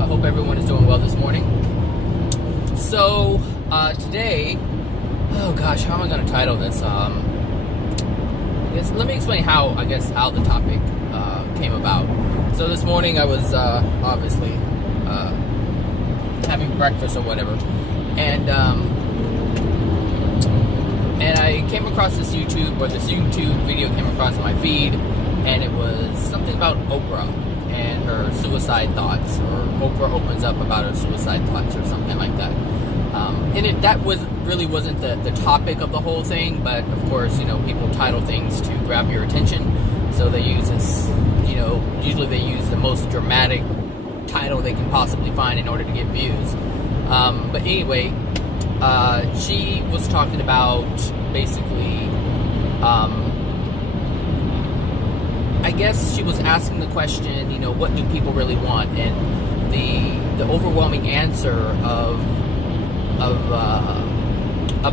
I hope everyone is doing well this morning. So, today, oh gosh, how am I going to title this? Let me explain how the topic came about. So this morning I was obviously having breakfast or whatever, and I came across this YouTube video came across my feed, and it was something about Oprah and her suicide thoughts, or Oprah opens up about her suicide thoughts or something like that. And that wasn't the topic of the whole thing, but of course, people title things to grab your attention, so they use this, usually they use the most dramatic title they can possibly find in order to get views. But anyway, she was talking about basically, I guess she was asking the question, what do people really want? And the overwhelming answer of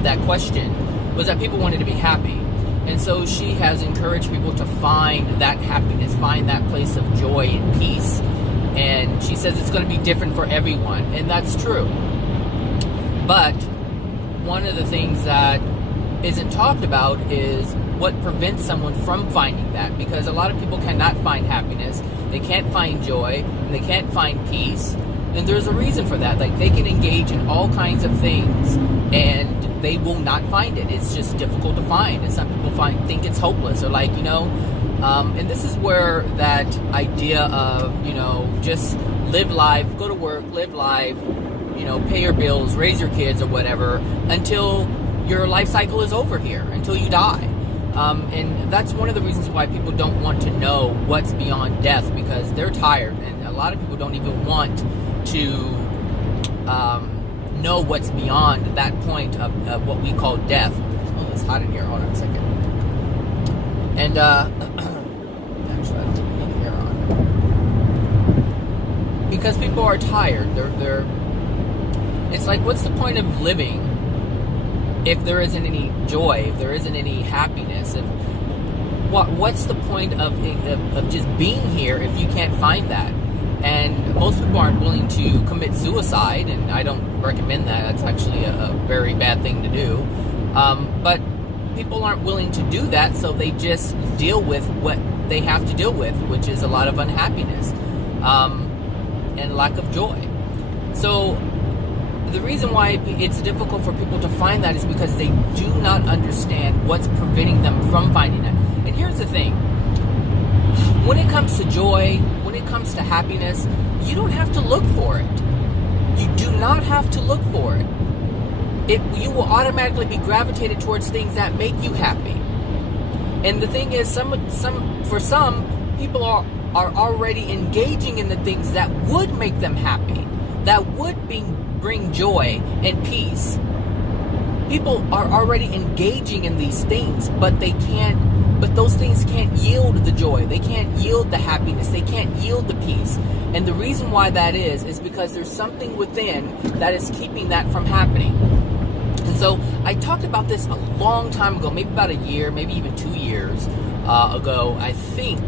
that question was that people wanted to be happy. And so she has encouraged people to find that happiness, find that place of joy and peace. And she says it's going to be different for everyone, and that's true. But one of the things that isn't talked about is what prevents someone from finding that, because a lot of people cannot find happiness, they can't find joy, and they can't find peace. And there's a reason for that. Like, they can engage in all kinds of things and they will not find it. It's just difficult to find, and some people think it's hopeless, or and this is where that idea of just live life, go to work, live life, pay your bills, raise your kids or whatever until your life cycle is over here, until you die. And that's one of the reasons why people don't want to know what's beyond death, because they're tired, and a lot of people don't even want to know what's beyond that point of what we call death. Oh, it's hot in here. Hold on a second. And actually, I don't even need the air on, because people are tired. They're. It's like, what's the point of living if there isn't any joy, if there isn't any happiness? What's the point of just being here if you can't find that? And most people aren't willing to commit suicide, and I don't recommend that. That's actually a very bad thing to do. But people aren't willing to do that, so they just deal with what they have to deal with, which is a lot of unhappiness and lack of joy. So the reason why it's difficult for people to find that is because they do not understand what's preventing them from finding that. And here's the thing. When it comes to joy, when it comes to happiness, you don't have to look for it. You do not have to look for it. You will automatically be gravitated towards things that make you happy. And the thing is, for some people are already engaging in the things that would make them happy, that would bring joy and peace. People are already engaging in these things, but those things can't yield the joy. They can't yield the happiness. They can't yield the peace. And the reason why that is because there's something within that is keeping that from happening. And so I talked about this a long time ago, maybe about a year, maybe even 2 years ago. I think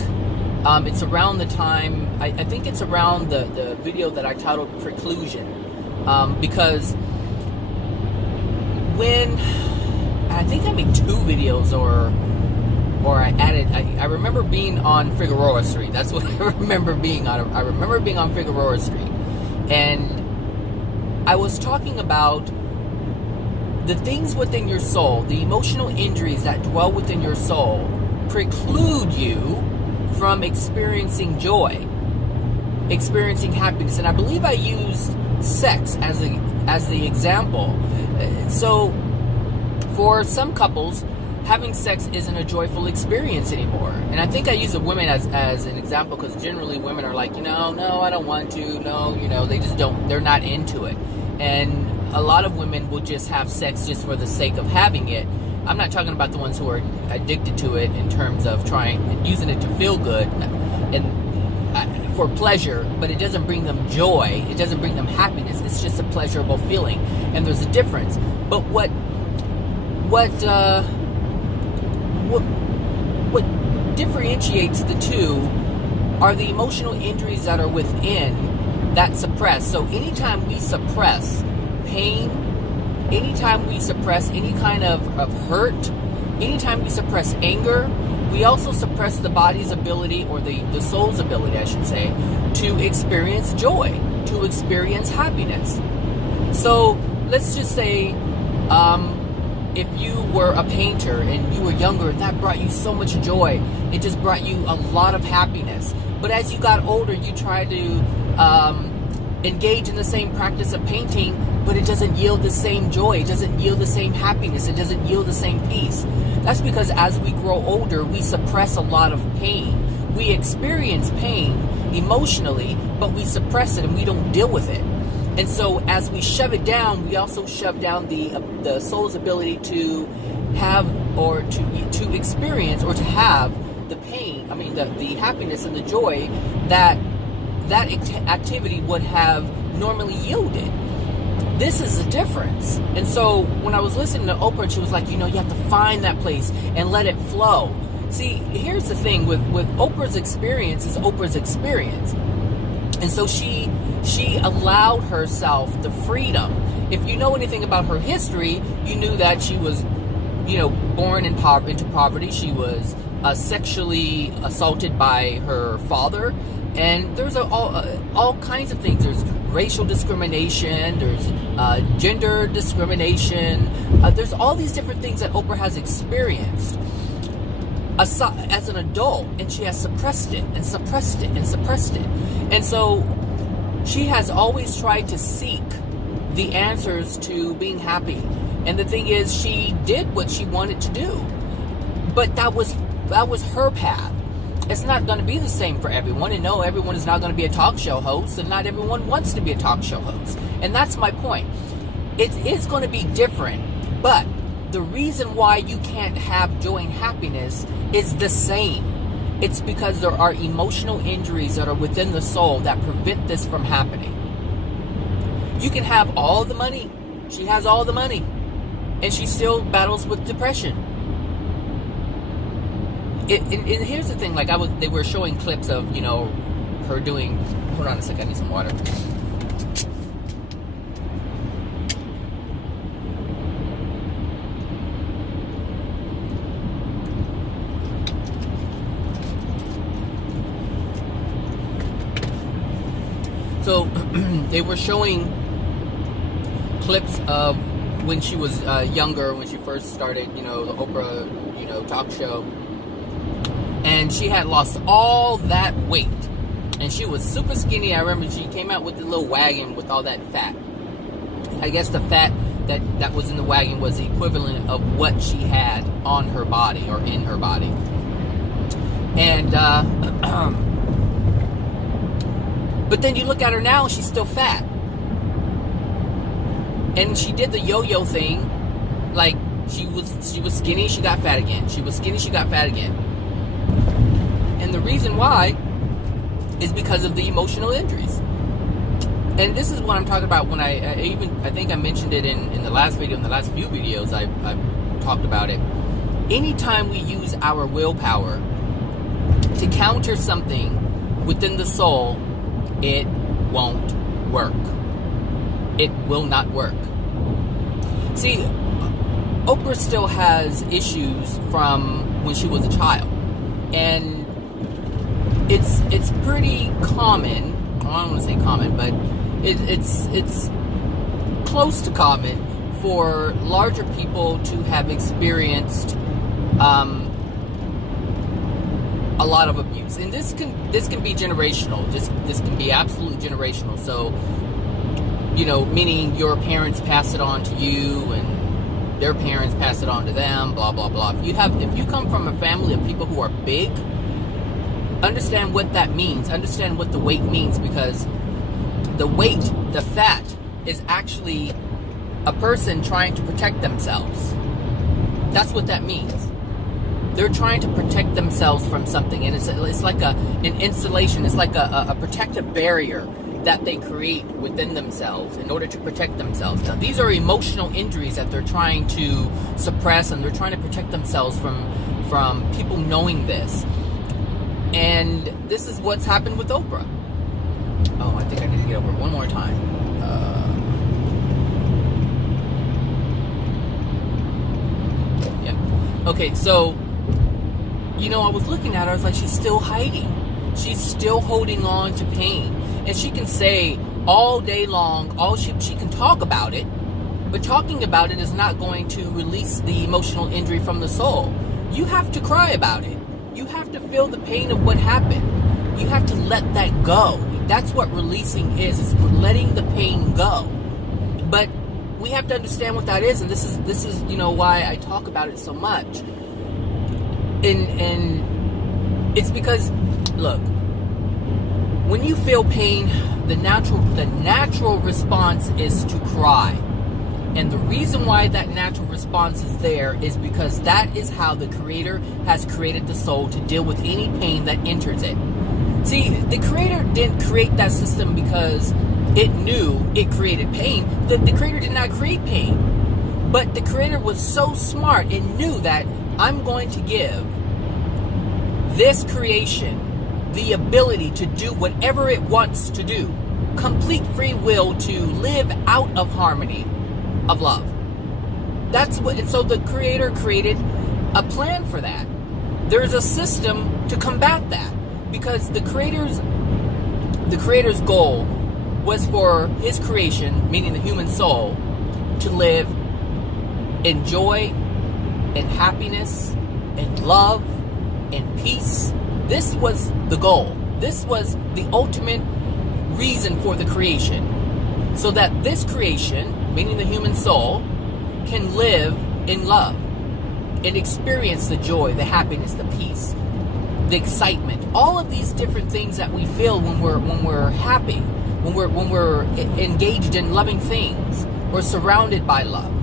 it's around the time, I think it's around the video that I titled Preclusion. Because when I think I made 2 videos, or I added, I remember being on Figueroa Street. That's what I remember being on. I remember being on Figueroa Street, and I was talking about the things within your soul, the emotional injuries that dwell within your soul, preclude you from experiencing joy, experiencing happiness. And I believe I used sex as the example. So for some couples, having sex isn't a joyful experience anymore. And I think I use the women as an example, because generally women are like, no, I don't want to, no, they just don't, they're not into it. And a lot of women will just have sex just for the sake of having it. I'm not talking about the ones who are addicted to it in terms of using it to feel good and for pleasure, but it doesn't bring them joy, it doesn't bring them happiness. It's just a pleasurable feeling, and there's a difference. But what differentiates the two are the emotional injuries that are within that suppress. So anytime we suppress pain, anytime we suppress any kind of hurt, anytime we suppress anger, we also suppress the body's ability, or the soul's ability, I should say, to experience joy, to experience happiness. So let's just say, if you were a painter and you were younger, that brought you so much joy. It just brought you a lot of happiness. But as you got older, you tried to engage in the same practice of painting, but it doesn't yield the same joy. It doesn't yield the same happiness. It doesn't yield the same peace. That's because as we grow older, we suppress a lot of pain. We experience pain emotionally, but we suppress it and we don't deal with it. And so as we shove it down, we also shove down the soul's ability to have, or to experience, or to have the pain, the happiness and the joy that activity would have normally yielded. This is the difference. And so when I was listening to Oprah, she was like, you have to find that place and let it flow. See, here's the thing with Oprah's experience is Oprah's experience. And so she allowed herself the freedom. If you know anything about her history, you knew that she was, born into poverty. She was sexually assaulted by her father. And there's all kinds of things. There's racial discrimination. There's gender discrimination. There's all these different things that Oprah has experienced as an adult, and she has suppressed it and suppressed it and suppressed it. And so she has always tried to seek the answers to being happy. And the thing is, she did what she wanted to do, but that was her path. It's not going to be the same for everyone. And no, everyone is not going to be a talk show host, and not everyone wants to be a talk show host. And that's my point. It is going to be different, but the reason why you can't have joy and happiness is the same. It's because there are emotional injuries that are within the soul that prevent this from happening. You can have all the money. She has all the money, and she still battles with depression. And here's the thing, they were showing clips of, her doing, hold on a second, I need some water. So they were showing clips of when she was younger, when she first started, the Oprah, talk show. And she had lost all that weight. And she was super skinny. I remember she came out with the little wagon with all that fat. I guess the fat that was in the wagon was the equivalent of what she had on her body, or in her body. And, but then you look at her now, she's still fat. And she did the yo-yo thing. Like, she was skinny, she got fat again. She was skinny, she got fat again. And the reason why is because of the emotional injuries. And this is what I'm talking about when I think I mentioned it in the last video, in the last few videos I've talked about it. Anytime we use our willpower to counter something within the soul, it won't work. It will not work. See, Oprah still has issues from when she was a child. And it's pretty common. I don't want to say common, but it's close to common for larger people to have experienced a lot of abuse. And this can be generational. This can be absolutely generational. So, meaning your parents pass it on to you, and their parents pass it on to them, blah blah blah. If you come from a family of people who are big, understand what that means. Understand what the weight means, because the weight, the fat, is actually a person trying to protect themselves. That's what that means. They're trying to protect themselves from something, and it's like an insulation. It's like a protective barrier that they create within themselves in order to protect themselves. Now, these are emotional injuries that they're trying to suppress, and they're trying to protect themselves from people knowing this. And this is what's happened with Oprah. Oh, I think I need to get over it one more time. Yeah. Okay, so, I was looking at her, I was like, she's still hiding. She's still holding on to pain. And she can say all day long, she can talk about it, but talking about it is not going to release the emotional injury from the soul. You have to cry about it. You have to feel the pain of what happened. You have to let that go. That's what releasing is letting the pain go. But we have to understand what that is, and this is why I talk about it so much. And it's because, look, when you feel pain, the natural response is to cry. And the reason why that natural response is there is because that is how the Creator has created the soul to deal with any pain that enters it. See, the Creator didn't create that system because it knew it created pain. The Creator did not create pain. But the Creator was so smart and knew that I'm going to give this creation the ability to do whatever it wants to do. Complete free will to live out of harmony of love. And so the Creator created a plan for that. There's a system to combat that, because the Creator's goal was for His creation, meaning the human soul, to live in joy, in happiness, in love, in peace. This was the goal. This was the ultimate reason for the creation, so that this creation, meaning the human soul, can live in love and experience the joy, the happiness, the peace, the excitement, all of these different things that we feel when we're happy, when we're engaged in loving things or surrounded by love.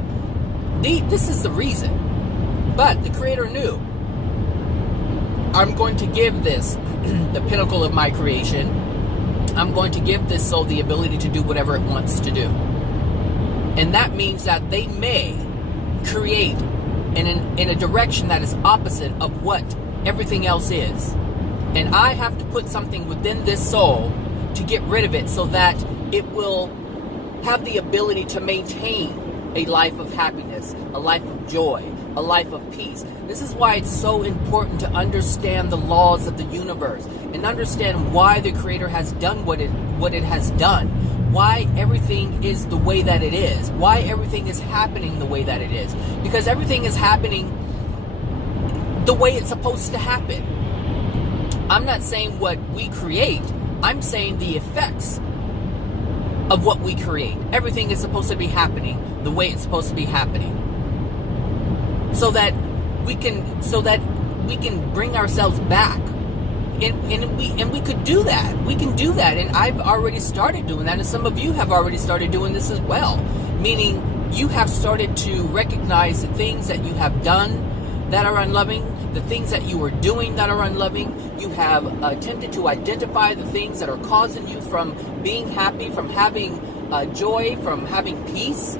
This is the reason. But the Creator knew, I'm going to give this, the pinnacle of my creation, I'm going to give this soul the ability to do whatever it wants to do. And that means that they may create in a direction that is opposite of what everything else is. And I have to put something within this soul to get rid of it so that it will have the ability to maintain a life of happiness, a life of joy, a life of peace. This is why it's so important to understand the laws of the universe and understand why the Creator has done what it has done, why everything is the way that it is, why everything is happening the way that it is. Because everything is happening the way it's supposed to happen. I'm not saying what we create, I'm saying the effects of what we create. Everything is supposed to be happening the way it's supposed to be happening. So that we can bring ourselves back. And we could do that. We can do that. And I've already started doing that. And some of you have already started doing this as well. Meaning you have started to recognize the things that you have done that are unloving, the things that you are doing that are unloving. You have attempted to identify the things that are causing you from being happy, from having joy, from having peace.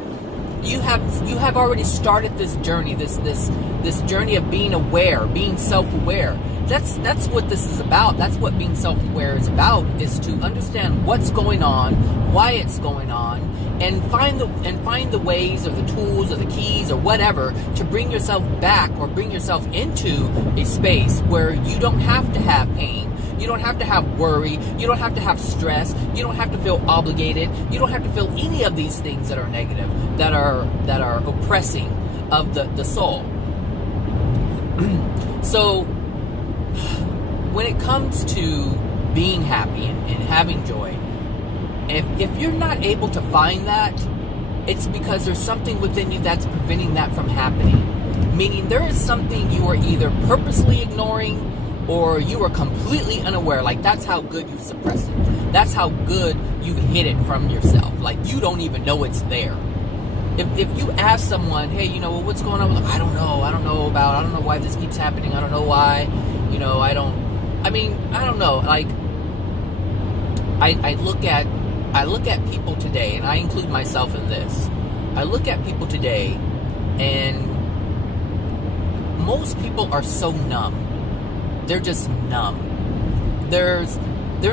You have already started this journey, this journey of being aware, being self-aware. That's what this is about. That's what being self-aware is about, is to understand what's going on, why it's going on, and find the ways or the tools or the keys or whatever to bring yourself back or bring yourself into a space where you don't have to have pain. You don't have to have worry. You don't have to have stress. You don't have to feel obligated. You don't have to feel any of these things that are negative, that are oppressing of the soul. So when it comes to being happy and having joy, if you're not able to find that, it's because there's something within you that's preventing that from happening. Meaning there is something you are either purposely ignoring or you are completely unaware. Like, that's how good you suppress it. That's how good you hid it from yourself. Like, you don't even know it's there. If you ask someone, hey, what's going on? I don't know why this keeps happening. I don't know why. I don't know. Like, I look at people today, and I include myself in this. I look at people today, and most people are so numb. They're just numb. They're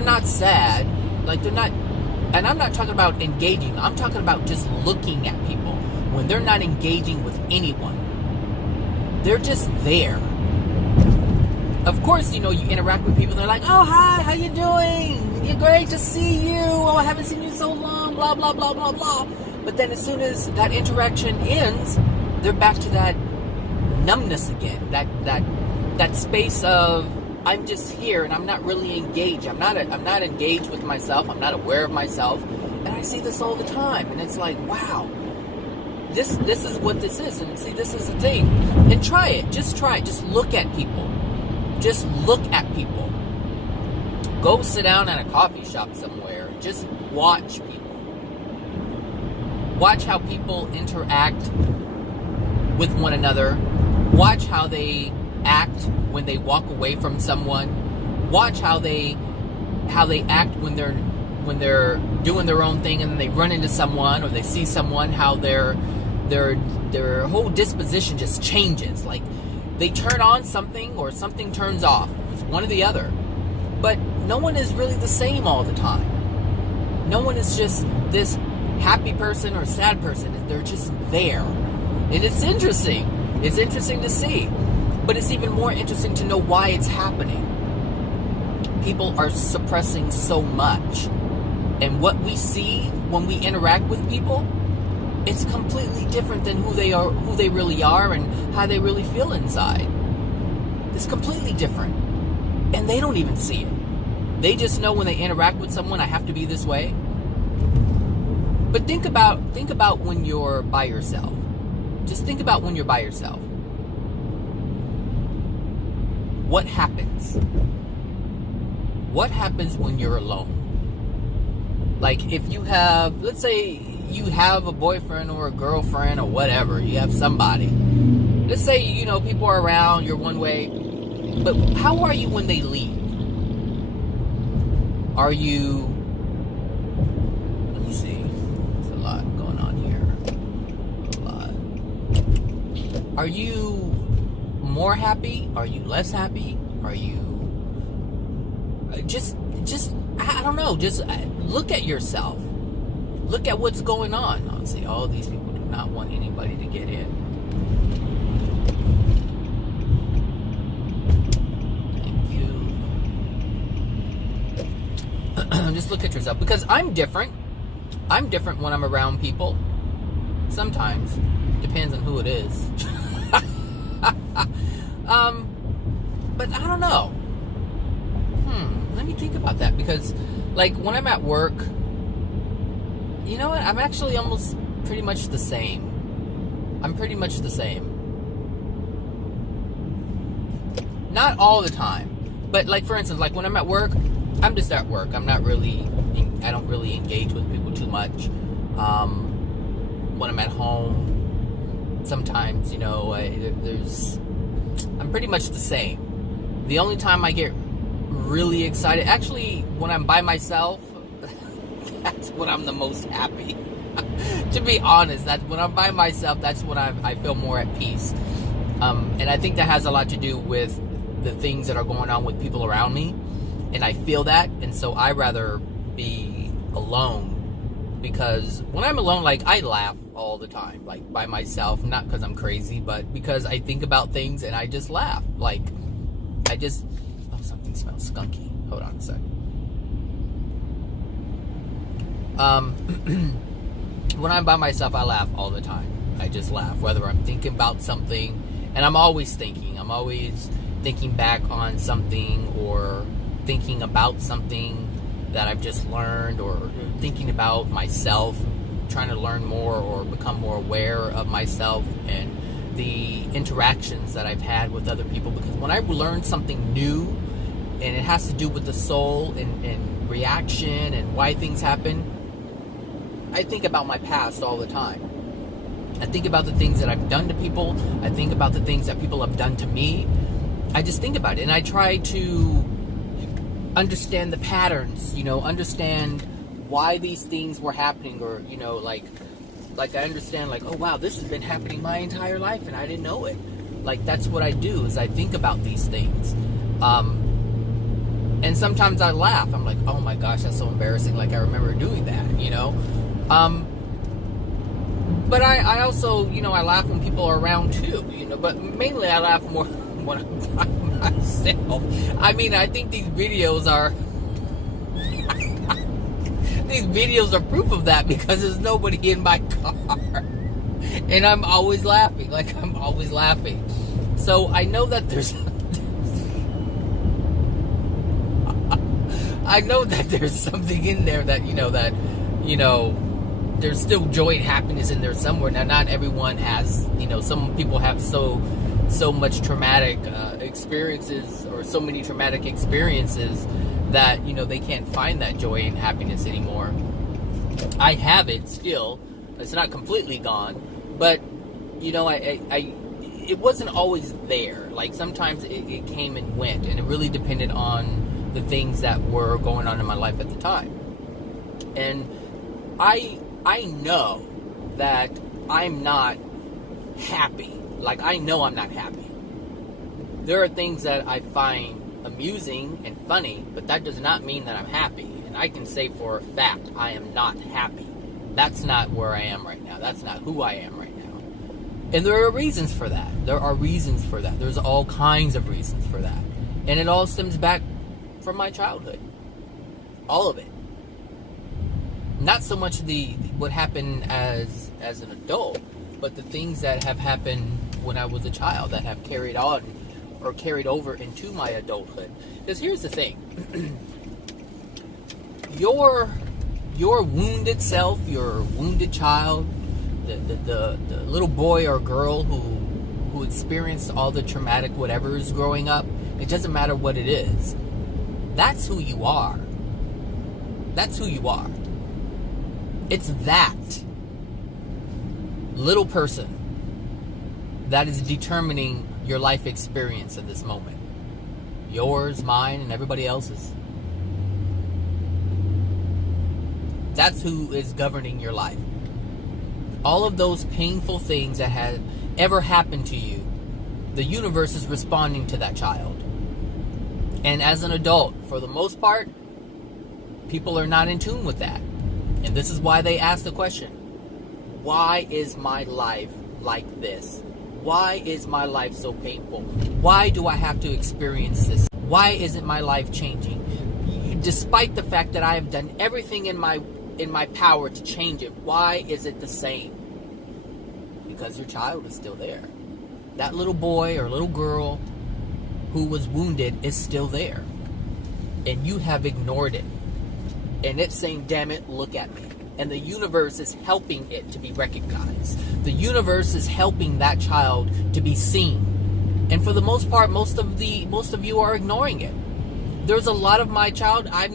not sad, like they're not, and I'm not talking about engaging, I'm talking about just looking at people. When they're not engaging with anyone, they're just there. Of course, you interact with people, they're like, oh, hi, how you doing? You're great to see you. Oh, I haven't seen you in so long, blah, blah, blah, blah, blah. But then as soon as that interaction ends, they're back to that numbness again, that space of, I'm just here and I'm not really engaged. I'm not engaged with myself. I'm not aware of myself. And I see this all the time. And it's like, wow, this is what this is. And see, this is the thing. And try it. Just try it. Just look at people. Just look at people. Go sit down at a coffee shop somewhere. Just watch people. Watch how people interact with one another. Watch how they act when they walk away from someone. Watch how they act when they're doing their own thing and then they run into someone or they see someone, how their whole disposition just changes. Like they turn on something or something turns off. It's one or the other. But no one is really the same all the time. No one is just this happy person or sad person. They're just there. And it's interesting. It's interesting to see. But it's even more interesting to know why it's happening. People are suppressing so much. And what we see when we interact with people, it's completely different than who they are, who they really are, and how they really feel inside. It's completely different. And they don't even see it. They just know when they interact with someone, I have to be this way. But think about when you're by yourself. Just think about when you're by yourself. What happens? What happens when you're alone? Like if you have, let's say you have a boyfriend or a girlfriend or whatever, you have somebody. Let's say, people are around, you're one way. But how are you when they leave? Are you, let me see, there's a lot going on here. A lot. Are you more happy? Are you less happy? Are you just I don't know, just look at yourself. Look at what's going on. Honestly, all these people do not want anybody to get in. Thank you. Just look at yourself, because I'm different. I'm different when I'm around people. Sometimes. Depends on who it is. But I don't know. Let me think about that, because like when I'm at work, you know what? I'm actually almost pretty much the same. I'm pretty much the same. Not all the time. But like for instance, like when I'm at work, I'm just at work. I don't really engage with people too much. When I'm at home, sometimes, I'm pretty much the same. The only time I get really excited, actually, when I'm by myself, that's when I'm the most happy. To be honest, that when I'm by myself, that's when I feel more at peace. And I think that has a lot to do with the things that are going on with people around me. And I feel that. And so I rather be alone, because when I'm alone, like I laugh all the time, like by myself, not because I'm crazy, but because I think about things and I just laugh. Like oh, something smells skunky. Hold on a second. When I'm by myself, I laugh all the time. I just laugh, whether I'm thinking about something, and I'm always thinking back on something, or thinking about something that I've just learned, or thinking about myself, trying to learn more or become more aware of myself and the interactions that I've had with other people. Because when I learn something new, and it has to do with the soul and reaction and why things happen, I think about my past all the time. I think about the things that I've done to people. I think about the things that people have done to me. I just think about it, and I try to understand the patterns, understand why these things were happening, or, like I understand, like, oh wow, this has been happening my entire life and I didn't know it. Like, that's what I do, is I think about these things. And sometimes I laugh. I'm like, oh my gosh, that's so embarrassing. Like, I remember doing that, you know? But I also, you know, I laugh when people are around too, you know? But mainly I laugh more when I'm by myself. I mean, I think these videos are... these videos are proof of that, because there's nobody in my car. And I'm always laughing. Like, I'm always laughing. So I know that there's... I know that there's something in there that, there's still joy and happiness in there somewhere. Now, not everyone has, some people have so much traumatic experiences, or so many traumatic experiences that, they can't find that joy and happiness anymore. I have it still. It's not completely gone, but, it wasn't always there. Like, sometimes it came and went, and it really depended on the things that were going on in my life at the time. And I know that I'm not happy. Like, I know I'm not happy. There are things that I find amusing and funny, but that does not mean that I'm happy. And I can say for a fact I am not happy. That's not where I am right now. That's not who I am right now. And there are reasons for that. There's all kinds of reasons for that. And it all stems back from my childhood. All of it. Not so much what happened as an adult, but the things that have happened when I was a child that have carried on or carried over into my adulthood. Because here's the thing. Your wounded self, your wounded child, the little boy or girl who experienced all the traumatic whatevers growing up, it doesn't matter what it is. That's who you are. That's who you are. It's that little person that is determining your life experience at this moment. Yours, mine, and everybody else's. That's who is governing your life. All of those painful things that have ever happened to you, the universe is responding to that child. And as an adult, for the most part, people are not in tune with that. And this is why they ask the question, why is my life like this? Why is my life so painful? Why do I have to experience this? Why isn't my life changing? Despite the fact that I have done everything in my power to change it, why is it the same? Because your child is still there. That little boy or little girl who was wounded is still there. And you have ignored it. And it's saying, damn it, look at me. And the universe is helping it to be recognized. The universe is helping that child to be seen. And for the most part, most of you are ignoring it. There's a lot of my child, I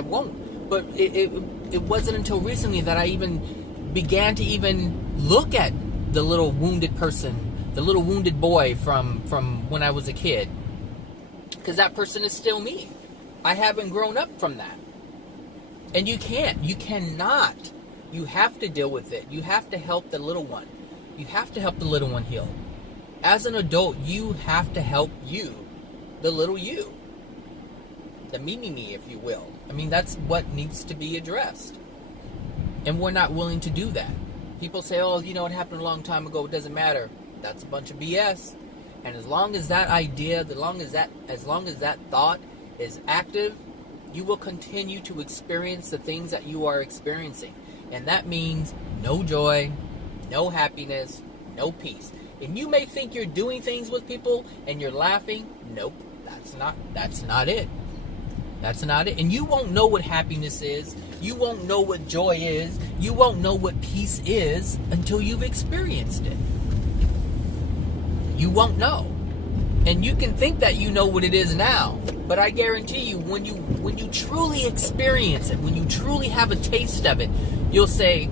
won't. But it wasn't until recently that I even began to even look at the little wounded person, the little wounded boy from when I was a kid. Because that person is still me. I haven't grown up from that. And you cannot. You have to deal with it. You have to help the little one. You have to help the little one heal. As an adult, you have to help you, the little you. The me, if you will. I mean, that's what needs to be addressed. And we're not willing to do that. People say, oh, it happened a long time ago, it doesn't matter. That's a bunch of BS. And as long as that idea, as long as that thought is active, you will continue to experience the things that you are experiencing. And that means no joy, no happiness, no peace. And you may think you're doing things with people and you're laughing. Nope, that's not it. That's not it. And you won't know what happiness is. You won't know what joy is. You won't know what peace is until you've experienced it. You won't know. And you can think that you know what it is now, but I guarantee you, when you truly experience it, when you truly have a taste of it, you'll say,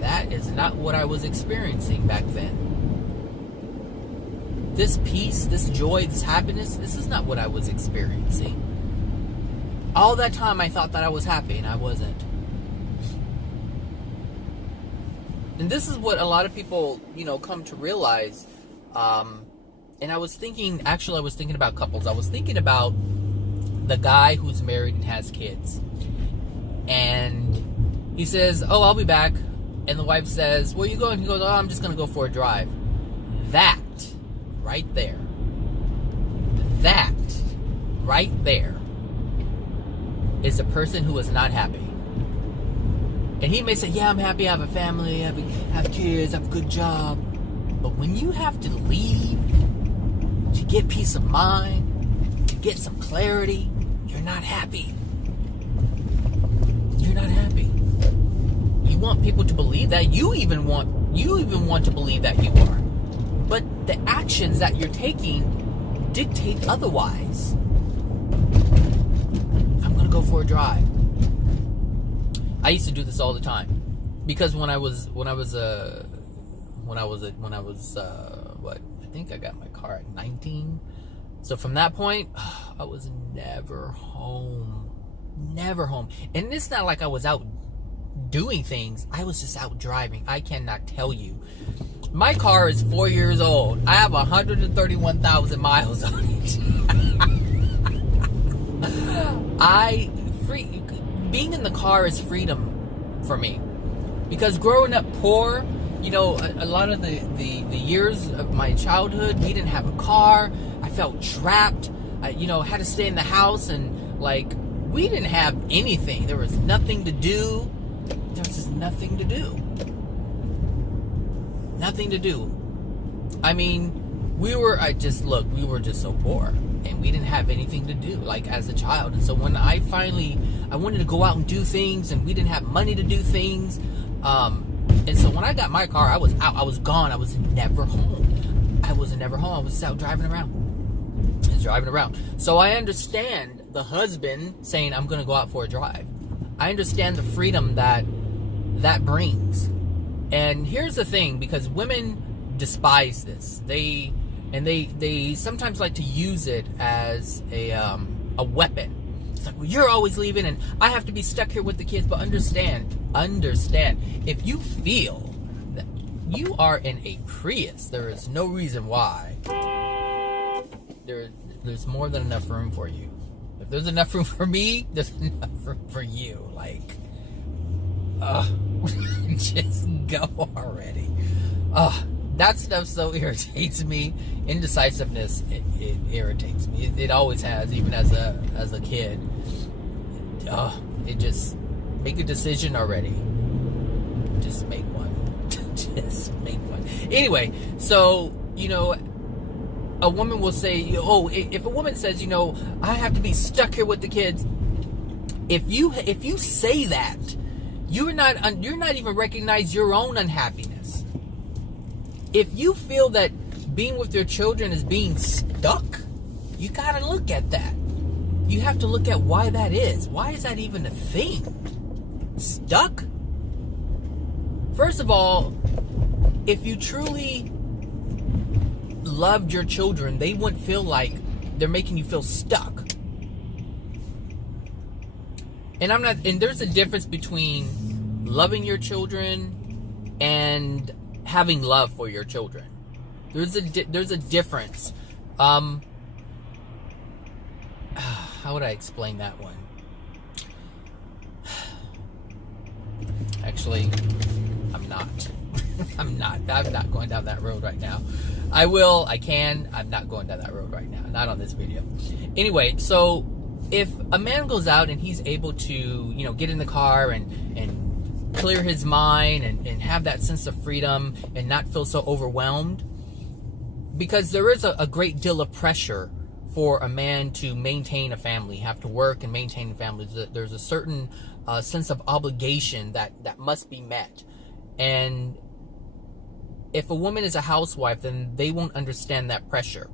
that is not what I was experiencing back then. This peace, this joy, this happiness, this is not what I was experiencing. All that time I thought that I was happy, and I wasn't. And this is what a lot of people, come to realize And I was thinking about couples. I was thinking about the guy who's married and has kids. And he says, oh, I'll be back. And the wife says, where are you going? He goes, oh, I'm just going to go for a drive. That right there is a person who is not happy. And he may say, yeah, I'm happy, I have a family, I have kids, I have a good job. But when you have to leave to get peace of mind, to get some clarity, you're not happy. You're not happy. You want people to believe that. You even want to believe that you are. But the actions that you're taking dictate otherwise. I'm going to go for a drive. I used to do this all the time, because when I was what, I think I got my car at 19. So from that point, I was never home. And it's not like I was out doing things. I was just out driving. I cannot tell you. My car is 4 years old. I have 131,000 miles on it. Being in the car is freedom for me. Because growing up poor, a lot of the years of my childhood, we didn't have a car. I felt trapped. I had to stay in the house, and we didn't have anything. There was nothing to do. There was just nothing to do. Nothing to do. I mean, we were just so poor, and we didn't have anything to do, as a child. And so when I wanted to go out and do things, and we didn't have money to do things. And so when I got my car, I was out. I was gone. I was never home. I was just out driving around. So I understand the husband saying, I'm going to go out for a drive. I understand the freedom that brings. And here's the thing, because women despise this. They sometimes like to use it as a weapon. It's like, well, you're always leaving, and I have to be stuck here with the kids. But understand, if you feel that you are in a Prius, there is no reason why. There's more than enough room for you. If there's enough room for me, there's enough room for you. Just go already. That stuff so irritates me. Indecisiveness, it irritates me. It always has, even as a kid. It just, make a decision already. Just make one. Just make one. Anyway, so, a woman will say, if a woman says, I have to be stuck here with the kids. If you say that, you're not even recognize your own unhappiness. If you feel that being with your children is being stuck, you got to look at that. You have to look at why that is. Why is that even a thing? Stuck? First of all, if you truly loved your children, they wouldn't feel like they're making you feel stuck. And there's a difference between loving your children and having love for your children. There's a difference. How would I explain that one? Actually, I'm not. I'm not going down that road right now. I will, I can. I'm not going down that road right now. Not on this video. Anyway, so if a man goes out and he's able to, get in the car and clear his mind and have that sense of freedom and not feel so overwhelmed, because there is a great deal of pressure for a man to maintain a family, have to work and maintain a family. There's a certain sense of obligation that must be met. And if a woman is a housewife, then they won't understand that pressure.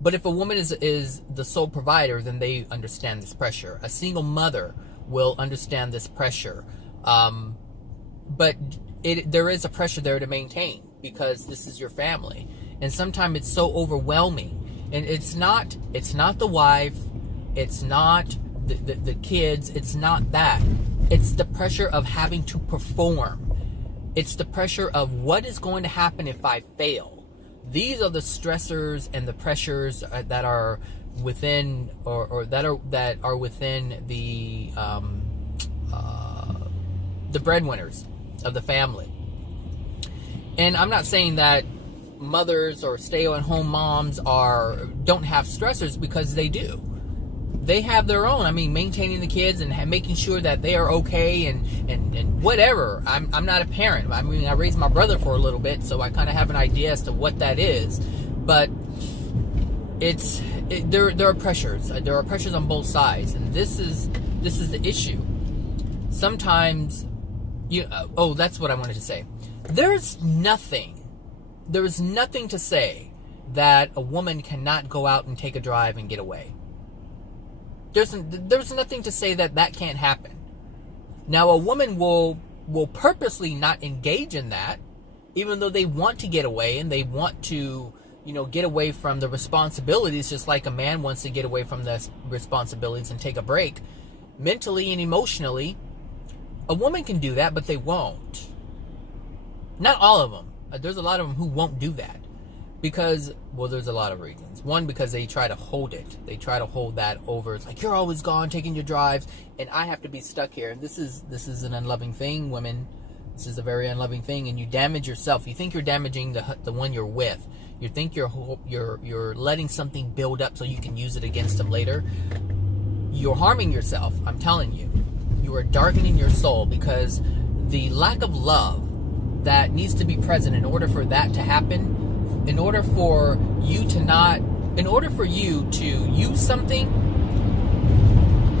But if a woman is the sole provider, then they understand this pressure. A single mother will understand this pressure. But there is a pressure there to maintain, because this is your family. And sometimes it's so overwhelming. And it's not the wife, it's not the kids, it's not that. It's the pressure of having to perform. It's the pressure of what is going to happen if I fail. These are the stressors and the pressures that are within, or that are within the breadwinners of the family. And I'm not saying that mothers or stay-at-home moms don't have stressors, because they do. They have their own. I mean, maintaining the kids and making sure that they are okay and whatever. I'm not a parent. I mean, I raised my brother for a little bit, so I kind of have an idea as to what that is. But there are pressures. There are pressures on both sides, and this is the issue. Sometimes that's what I wanted to say. There is nothing to say that a woman cannot go out and take a drive and get away. There's nothing to say that can't happen. Now, a woman will purposely not engage in that, even though they want to get away and they want to, get away from the responsibilities, just like a man wants to get away from the responsibilities and take a break. Mentally and emotionally, a woman can do that, but they won't. Not all of them. There's a lot of them who won't do that. Because, there's a lot of reasons. One, because they try to hold it. They try to hold that over. It's like, you're always gone, taking your drives, and I have to be stuck here. And this is an unloving thing, women. This is a very unloving thing, and you damage yourself. You think you're damaging the one you're with. You think you're letting something build up so you can use it against them later. You're harming yourself, I'm telling you. You are darkening your soul, because the lack of love that needs to be present in order for that to happen, in order for you to use something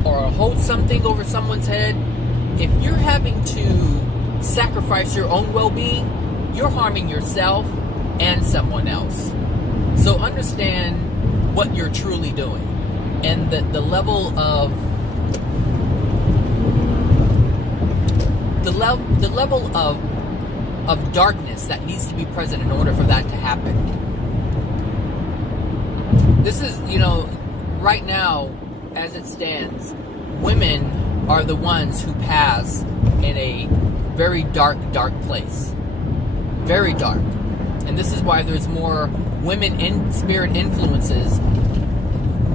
or hold something over someone's head, if you're having to sacrifice your own well-being, you're harming yourself and someone else. So understand what you're truly doing, and the level of darkness that needs to be present in order for that to happen. This is, right now, as it stands, women are the ones who pass in a very dark place. Very dark. And this is why there's more women in spirit influences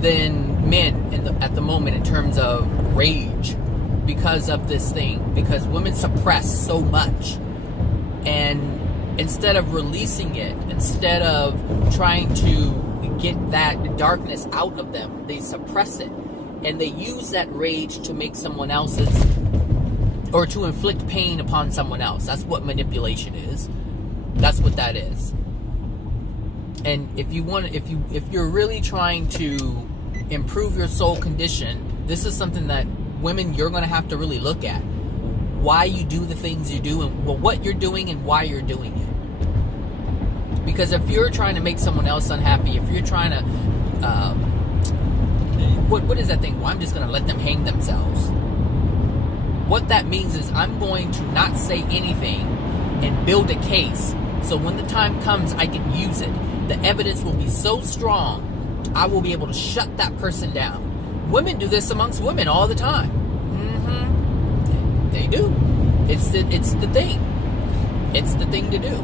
than men at the moment in terms of rage, because of this thing. Because women suppress so much. And instead of releasing it, instead of trying to get that darkness out of them, they suppress it. And they use that rage to make someone else's, or to inflict pain upon someone else. That's what manipulation is. That's what that is. And if you're really trying to improve your soul condition, this is something that women, you're going to have to really look at. Why you do the things you do, and what you're doing and why you're doing it. Because if you're trying to make someone else unhappy, if you're trying to what is that thing? Well, I'm just going to let them hang themselves. What that means is I'm going to not say anything and build a case, so when the time comes I can use it. The evidence will be so strong, I will be able to shut that person down. Women do this amongst women all the time. They do. It's the thing. It's the thing to do.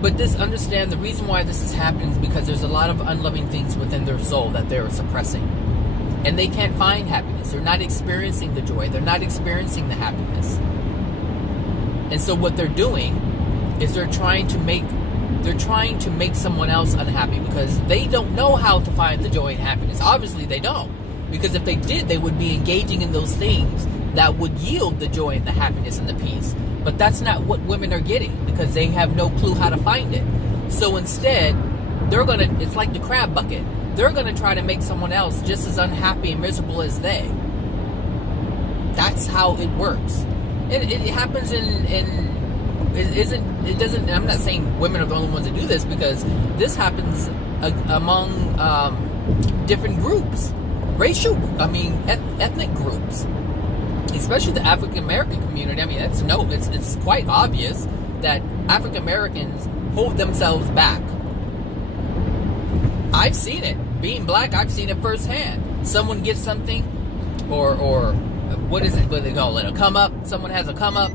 But understand the reason why this is happening is because there's a lot of unloving things within their soul that they're suppressing. And they can't find happiness. They're not experiencing the joy. They're not experiencing the happiness. And so what they're doing is they're trying to make someone else unhappy, because they don't know how to find the joy and happiness. Obviously they don't. Because if they did, they would be engaging in those things that would yield the joy and the happiness and the peace. But that's not what women are getting, because they have no clue how to find it. So instead, it's like the crab bucket. They're going to try to make someone else just as unhappy and miserable as they. That's how it works. It happens it doesn't, I'm not saying women are the only ones that do this, because this happens among different groups. Ethnic groups, especially the African American community. I mean, it's quite obvious that African Americans hold themselves back. I've seen it. Being black, I've seen it firsthand. Someone gets something, or what is it? What do they call it? A come up. Someone has a come up.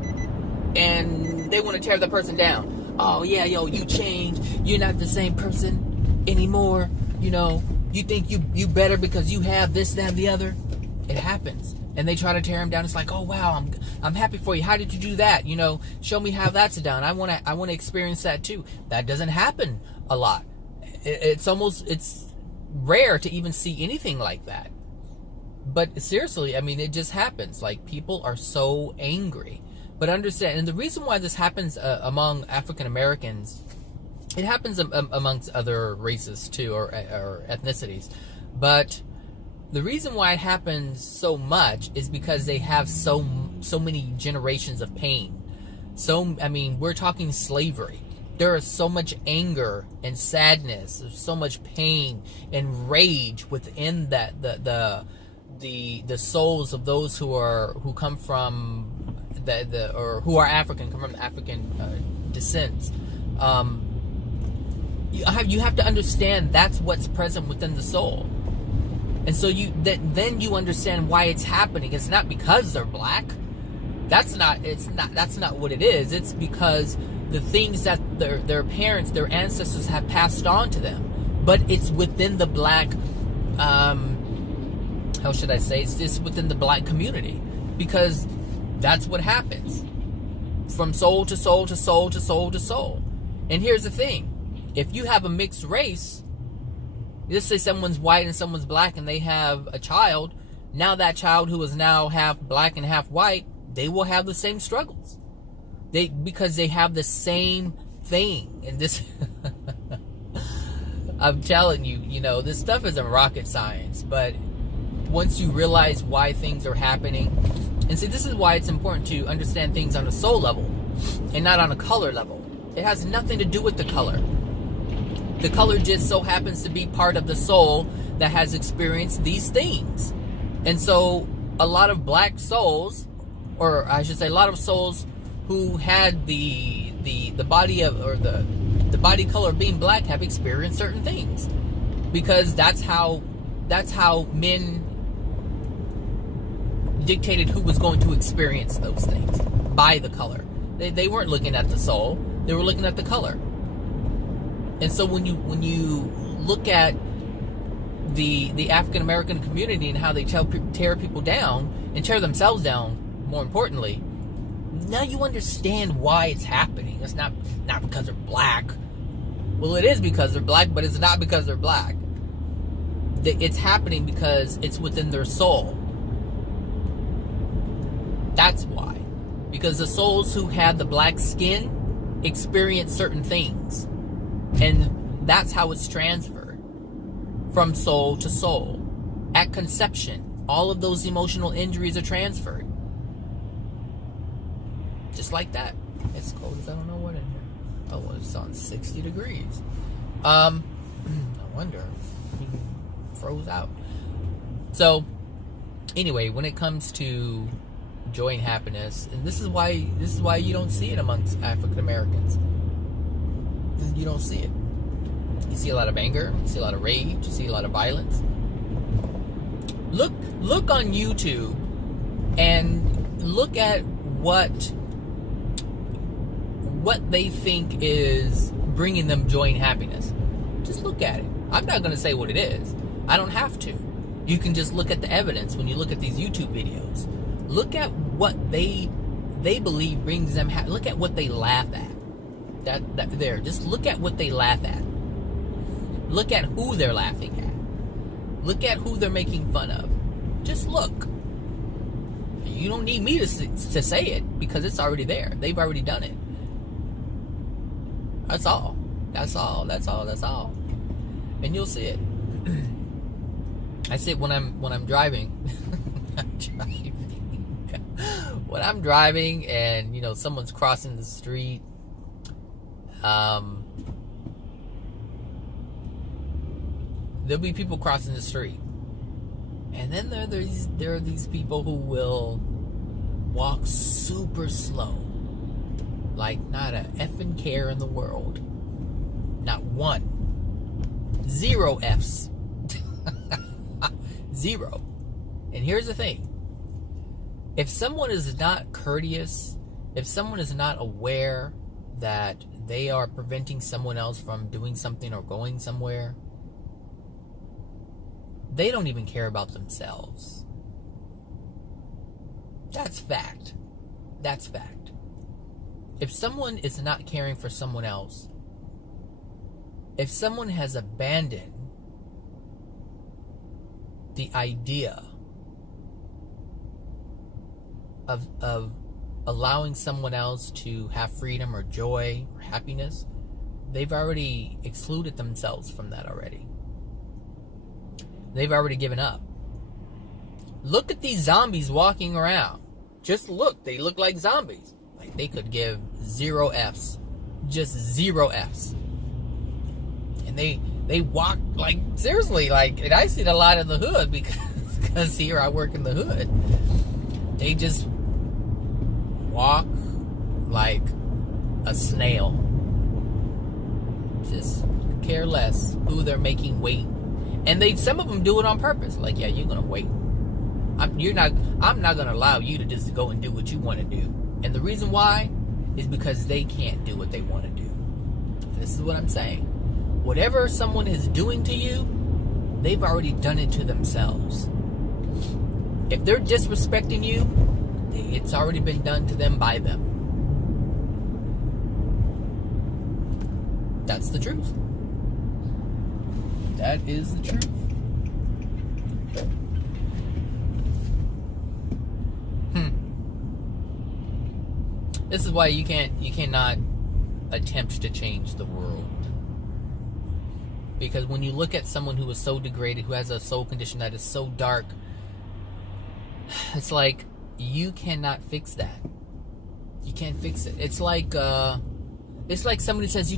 and they want to tear the person down. Oh yeah, yo, you changed. You're not the same person anymore. You know, you think you better because you have this, that, and the other. It happens, and they try to tear him down. It's like, oh wow, I'm happy for you. How did you do that? You know, show me how that's done. I want to experience that too. That doesn't happen a lot. It's rare to even see anything like that. But seriously, I mean, it just happens. Like, people are so angry. But understand, and the reason why this happens among African Americans, it happens amongst other races too, or ethnicities. But the reason why it happens so much is because they have so many generations of pain. So, I mean, we're talking slavery. There is so much anger and sadness. There's so much pain and rage within that the souls of those who come from or who are African, come from African descent. You have to understand that's what's present within the soul, and so then you understand why it's happening. It's not because they're black. That's not what it is. It's because the things that their parents, their ancestors have passed on to them. But it's within the black, how should I say? It's just within the black community, because that's what happens from soul to soul to soul to soul to soul. And here's the thing: if you have a mixed race, let's say someone's white and someone's black, and they have a child. Now that child who is now half black and half white, they will have the same struggles. Because they have the same thing. And this, I'm telling you, you know, this stuff isn't rocket science. But once you realize why things are happening, and see, this is why it's important to understand things on a soul level and not on a color level. It has nothing to do with the color. The color just so happens to be part of the soul that has experienced these things. And so a lot of black souls, or I should say a lot of souls who had the body of, or the body color of being black, have experienced certain things, because that's how men dictated who was going to experience those things, by the color. They weren't looking at the soul, they were looking at the color. And so when you look at the African American community and how they tear people down and tear themselves down, more importantly, now you understand why it's happening. It's not because they're black. Well, it is because they're black, but it's not because they're black. It's happening because it's within their soul. That's why. Because the souls who had the black skin experience certain things. And that's how it's transferred from soul to soul. At conception, all of those emotional injuries are transferred. Just like that. It's cold as I don't know what in here. Oh, well, it's on 60 degrees. No wonder. He froze out. So, anyway, when it comes to joy and happiness, and this is why you don't see it amongst African Americans. You don't see it. You see a lot of anger, you see a lot of rage, you see a lot of violence. Look on YouTube and look at what they think is bringing them joy and happiness. Just look at it. I'm not going to say what it is. I don't have to. You can just look at the evidence when you look at these YouTube videos. Look at what they believe brings them happiness. Look at what they laugh at. Just look at what they laugh at. Look at who they're laughing at. Look at who they're making fun of. Just look. You don't need me to say it, because it's already there. They've already done it. That's all. That's all. And you'll see it. I see it when I'm driving. When I'm driving and, you know, someone's crossing the street, there'll be people crossing the street, and then there are these people who will walk super slow, like not a effing care in the world, not one, 0 F's, 0. And here's the thing: if someone is not courteous If someone is not aware that they are preventing someone else from doing something or going somewhere, they don't even care about themselves. That's fact. That's fact. If someone is not caring for someone else, if someone has abandoned the idea of allowing someone else to have freedom or joy or happiness, they've already excluded themselves from that already. They've already given up. Look at these zombies walking around. Just look. They look like zombies. Like they could give 0 Fs. Just 0 Fs. And they walk like, seriously, like, and I see it a lot in the hood because here I work in the hood. They just walk like a snail. Just care less who they're making wait. And some of them do it on purpose. Like, yeah, you're gonna wait. I'm not gonna allow you to just go and do what you want to do. And the reason why is because they can't do what they want to do. This is what I'm saying. Whatever someone is doing to you, they've already done it to themselves. If they're disrespecting you, it's already been done to them by them. That's the truth. That is the truth. This is why you cannot attempt to change the world. Because when you look at someone who is so degraded, who has a soul condition that is so dark, it's like you cannot fix that. You can't fix it. It's like somebody says,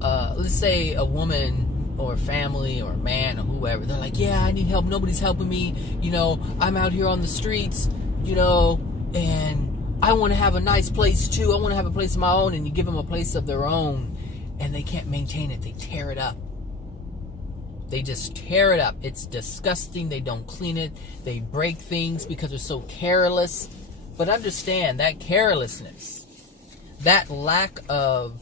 let's say a woman or a family or a man or whoever, they're like, yeah, I need help, nobody's helping me, I'm out here on the streets, and I want to have a nice place too, I want to have a place of my own, and you give them a place of their own, and they can't maintain it, they tear it up. They just tear it up. It's disgusting. They don't clean it. They break things because they're so careless. But understand that carelessness, that lack of,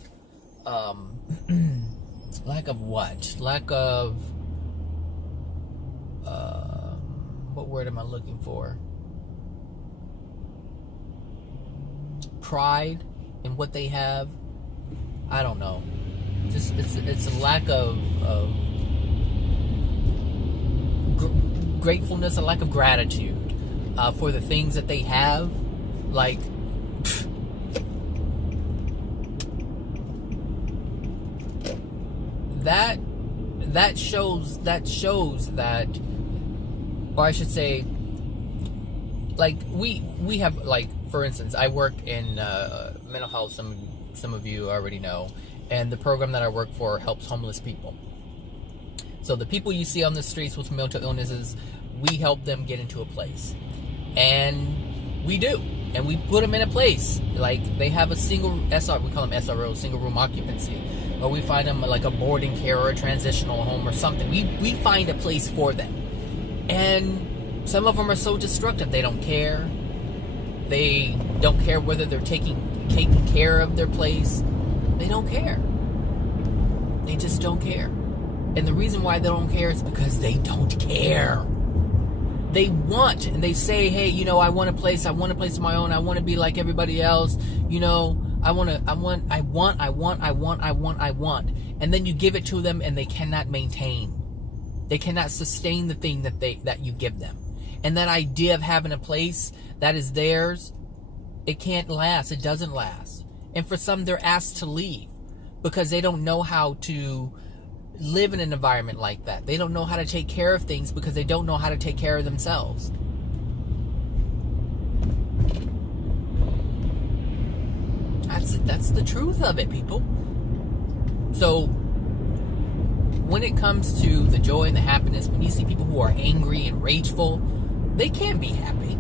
lack of what? Lack of, what word am I looking for? Pride in what they have. I don't know. Just it's a lack of gratefulness, a lack of gratitude for the things that they have. Like, that shows that, or I should say, like we have, like, for instance, I work in mental health. Some of you already know, and the program that I work for helps homeless people. So the people you see on the streets with mental illnesses, we help them get into a place. And we do. And we put them in a place. Like, they have a single, we call them SRO, single room occupancy. Or we find them like a boarding care or a transitional home or something. We find a place for them. And some of them are so destructive, they don't care. They don't care whether they're taking care of their place. They don't care. They just don't care. And the reason why they don't care is because they don't care. They want, and they say, hey, I want a place of my own. I want to be like everybody else. I want. And then you give it to them and they cannot maintain. They cannot sustain the thing that you give them. And that idea of having a place that is theirs, it can't last. It doesn't last. And for some, they're asked to leave because they don't know how to live in an environment like that. They don't know how to take care of things because they don't know how to take care of themselves. That's the truth of it, people. So when it comes to the joy and the happiness, when you see people who are angry and rageful, they can't be happy.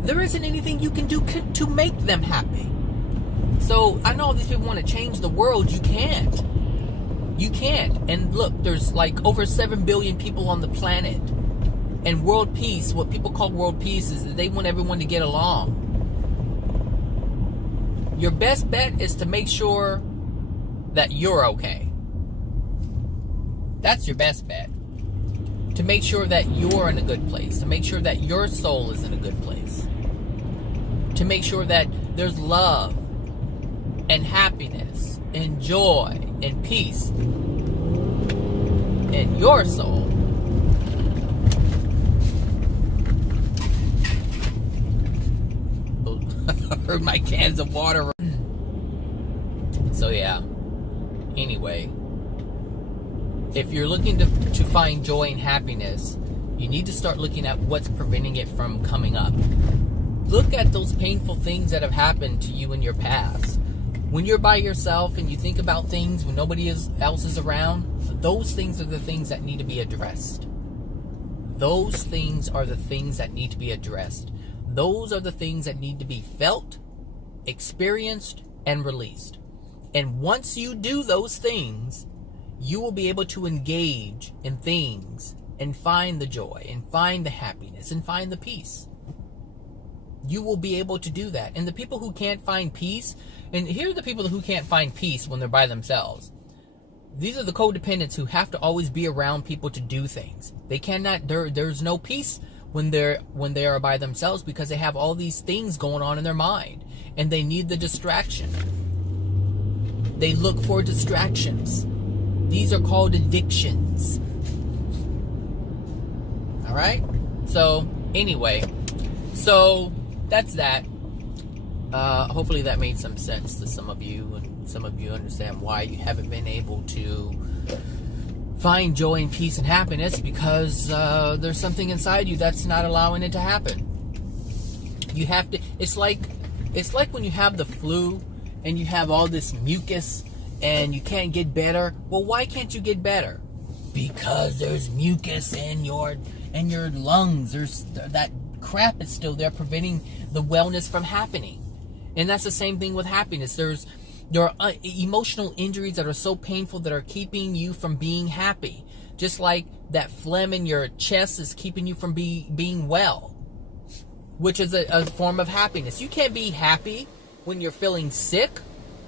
There isn't anything you can do to make them happy. So I know these people want to change the world. You can't. You can't. And look, there's like over 7 billion people on the planet. And world peace, what people call world peace, is that they want everyone to get along. Your best bet is to make sure that you're okay. That's your best bet. To make sure that you're in a good place. To make sure that your soul is in a good place. To make sure that there's love and happiness and joy and peace in your soul. I heard my cans of water. So yeah. Anyway, if you're looking to find joy and happiness, you need to start looking at what's preventing it from coming up. Look at those painful things that have happened to you in your past. When you're by yourself and you think about things when nobody else is around, those things are the things that need to be addressed. Those things are the things that need to be addressed. Those are the things that need to be felt, experienced, and released. And once you do those things, you will be able to engage in things and find the joy and find the happiness and find the peace. You will be able to do that. And the people who can't find peace, and here are the people who can't find peace when they're by themselves. These are the codependents who have to always be around people to do things. They cannot, there's no peace when they are by themselves because they have all these things going on in their mind and they need the distraction. They look for distractions. These are called addictions. All right? So, anyway, that's that. Hopefully that made some sense to some of you, and some of you understand why you haven't been able to find joy and peace and happiness, because there's something inside you that's not allowing it to happen. You have to. It's like when you have the flu and you have all this mucus and you can't get better. Well, why can't you get better? Because there's mucus in your lungs. There's that crap is still there preventing the wellness from happening. And that's the same thing with happiness. There are emotional injuries that are so painful that are keeping you from being happy. Just like that phlegm in your chest is keeping you from being well, which is a form of happiness. You can't be happy when you're feeling sick.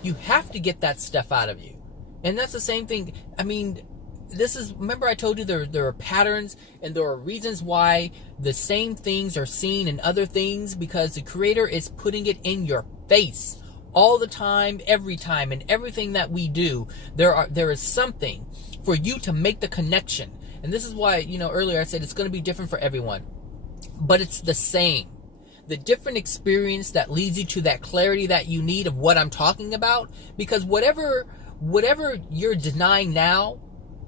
You have to get that stuff out of you. And that's the same thing. I mean, remember I told you there are patterns and there are reasons why the same things are seen in other things, because the Creator is putting it in your face all the time, every time, and everything that we do. There is something for you to make the connection. And this is why, earlier I said it's going to be different for everyone, but it's the same. The different experience that leads you to that clarity that you need of what I'm talking about, because whatever you're denying now,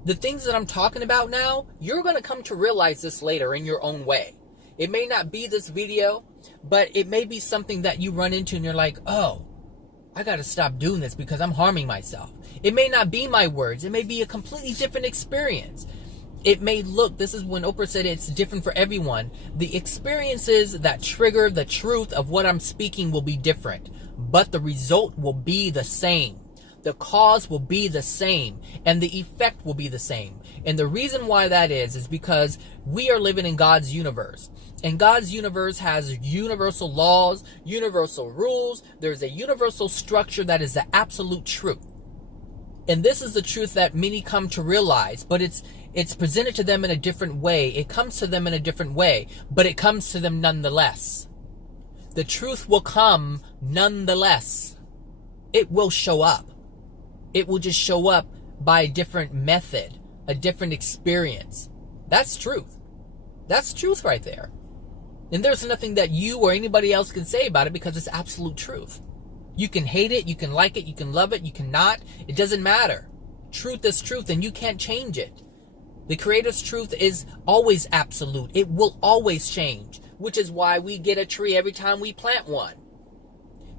the things that I'm talking about now, you're going to come to realize this later in your own way. It may not be this video, but it may be something that you run into and you're like, oh, I got to stop doing this because I'm harming myself. It may not be my words. It may be a completely different experience. It may look, this is when Oprah said it's different for everyone. The experiences that trigger the truth of what I'm speaking will be different, but the result will be the same. The cause will be the same, and the effect will be the same. And the reason why that is because we are living in God's universe. And God's universe has universal laws, universal rules. There's a universal structure that is the absolute truth. And this is the truth that many come to realize, but it's presented to them in a different way. It comes to them in a different way, but it comes to them nonetheless. The truth will come nonetheless. It will show up. It will just show up by a different method, a different experience. That's truth. That's truth right there. And there's nothing that you or anybody else can say about it because it's absolute truth. You can hate it, you can like it, you can love it, you cannot. It doesn't matter. Truth is truth and you can't change it. The Creator's truth is always absolute. It will always change, which is why we get a tree every time we plant one.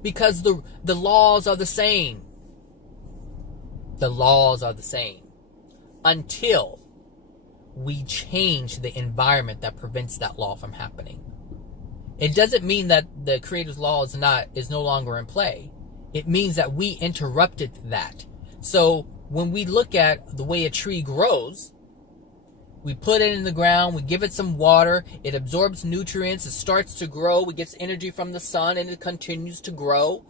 Because the laws are the same. The laws are the same until we change the environment that prevents that law from happening. It doesn't mean that the Creator's law is no longer in play. It means that we interrupted that. So when we look at the way a tree grows, we put it in the ground, we give it some water, it absorbs nutrients, it starts to grow, it gets energy from the sun, and it continues to grow.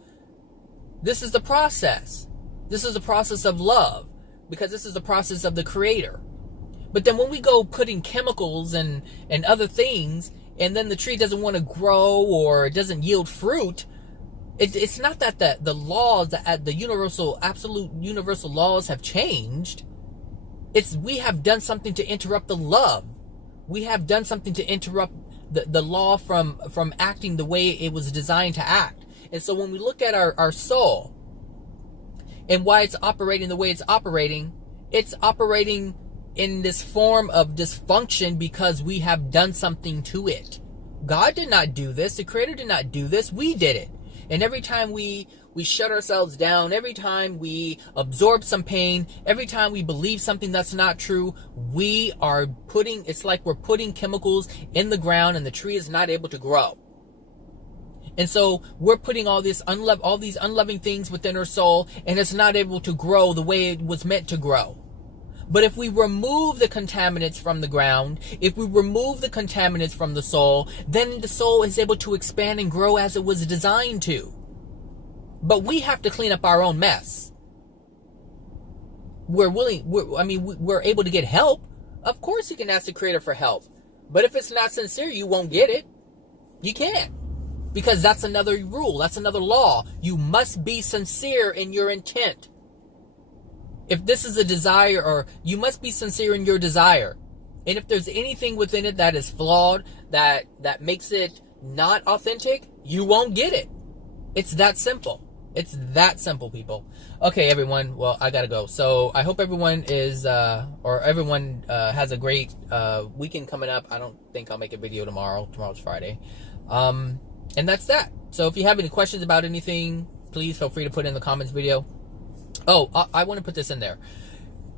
This is the process. This is the process of love, because this is the process of the Creator. But then when we go putting chemicals and other things, and then the tree doesn't want to grow or it doesn't yield fruit, it's not that the laws, the universal, absolute universal laws have changed. It's we have done something to interrupt the love. We have done something to interrupt the law from acting the way it was designed to act. And so when we look at our soul and why it's operating the way it's operating in this form of dysfunction because we have done something to it. God did not do this. The Creator did not do this. We did it. And every time we shut ourselves down, every time we absorb some pain, every time we believe something that's not true, we are it's like we're putting chemicals in the ground and the tree is not able to grow. And so we're putting all these unloving things within our soul, and it's not able to grow the way it was meant to grow. But if we remove the contaminants from the ground, if we remove the contaminants from the soul, then the soul is able to expand and grow as it was designed to. But we have to clean up our own mess. We're able to get help. Of course you can ask the Creator for help. But if it's not sincere, you won't get it. You can't. Because that's another rule. That's another law. You must be sincere in your intent. If this is a desire, or you must be sincere in your desire. And if there's anything within it that is flawed, that makes it not authentic, you won't get it. It's that simple. It's that simple, people. Okay, everyone. Well, I gotta go. So I hope everyone has a great weekend coming up. I don't think I'll make a video tomorrow. Tomorrow's Friday. And that's that. So if you have any questions about anything, please feel free to put it in the comments video. Oh, I want to put this in there.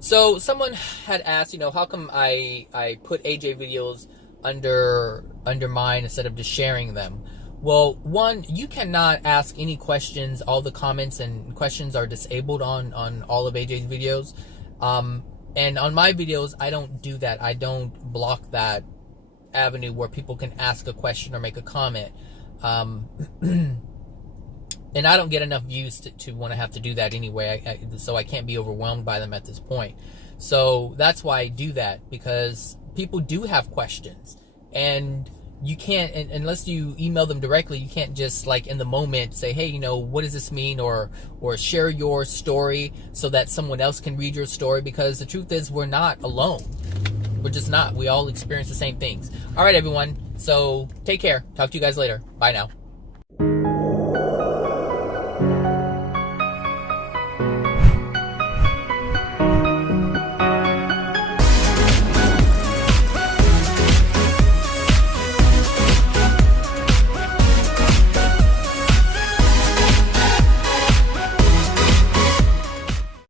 So someone had asked, how come I put AJ videos under mine instead of just sharing them? Well, one, you cannot ask any questions. All the comments and questions are disabled on all of AJ's videos. And on my videos, I don't do that. I don't block that avenue where people can ask a question or make a comment. And I don't get enough views to want to have to do that anyway, so I can't be overwhelmed by them at this point. So that's why I do that, because people do have questions, and you can't, unless you email them directly, you can't just like in the moment say, hey, what does this mean, or share your story so that someone else can read your story, because the truth is we're not alone. We're just not. We all experience the same things. All right, everyone. So take care. Talk to you guys later. Bye now.